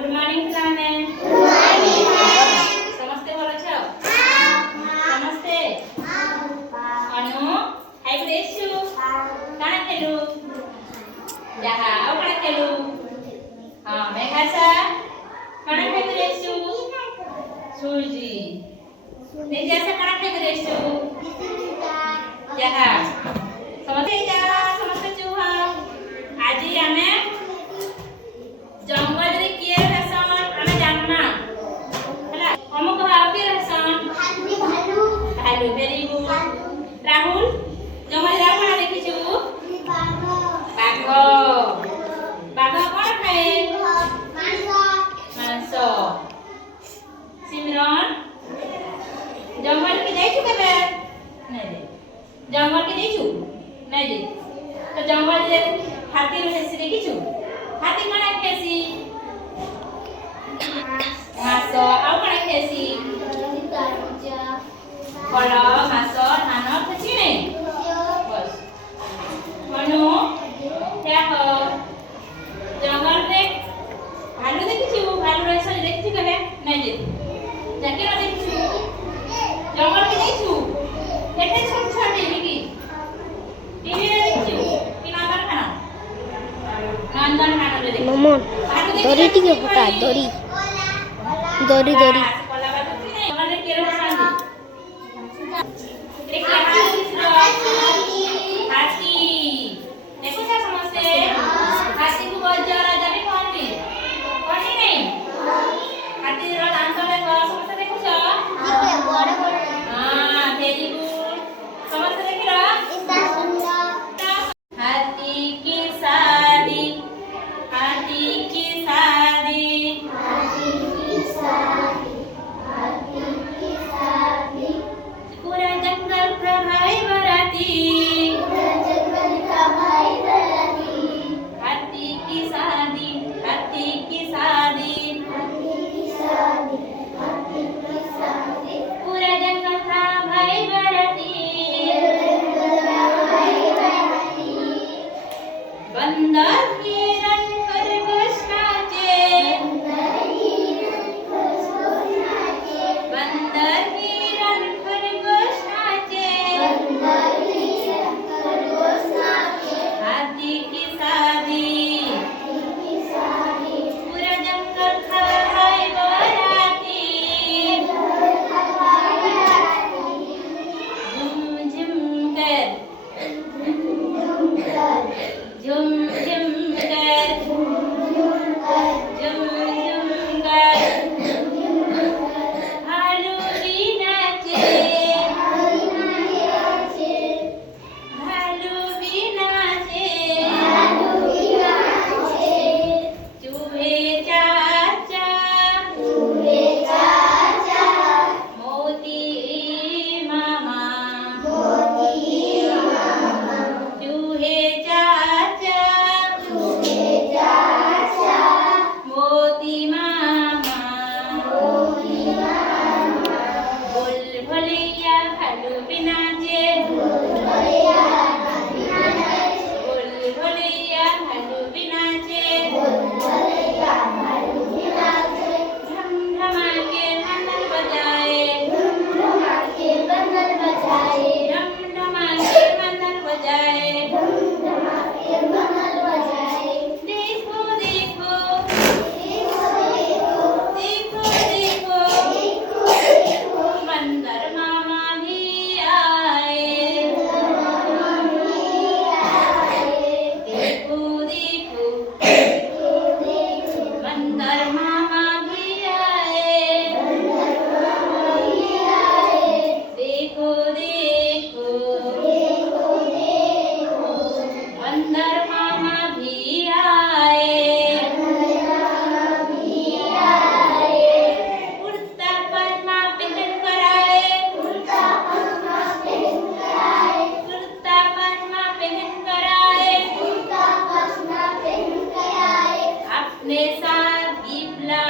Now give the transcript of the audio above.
good morning पिलाने समस्ते बोलो छो समस्ते अनु हाय ग्रेसु काना खेलु जहा और काना खेलु हां मेघासा काना खाय ग्रेसु सूजी नेजासा काना खाय ग्रेसु जहा समस्ते चुहा आज आमे जंगल रे किए रहसन आमे जानना हला हमको हाके रहसन भालू वेरी गुड राहुल जंगल रे कोन देखि छु बाघ बाघ कोन खाए मांस सिमरन जंगल के जाई छु केबे नै रे जंगल के जाई छु नै रे तो जंगल रे हाथी रहे देखि छु हाथी कोन खेसी घास आउ कोन खेसी फल घास धान खेसी नै बस मनु देख जंगल रे भालू देखि छु भालू रे सरी देखि छु केबे नै जे जाके न देखि छु जंगल के जाई छु केते छोट छोट देखि टीवी रे देखि छु कि नंदन खाना नंदन खाना रे देखि मम्मा दरी टिके फटा दरी दरी दरी अपने साथ गीत ला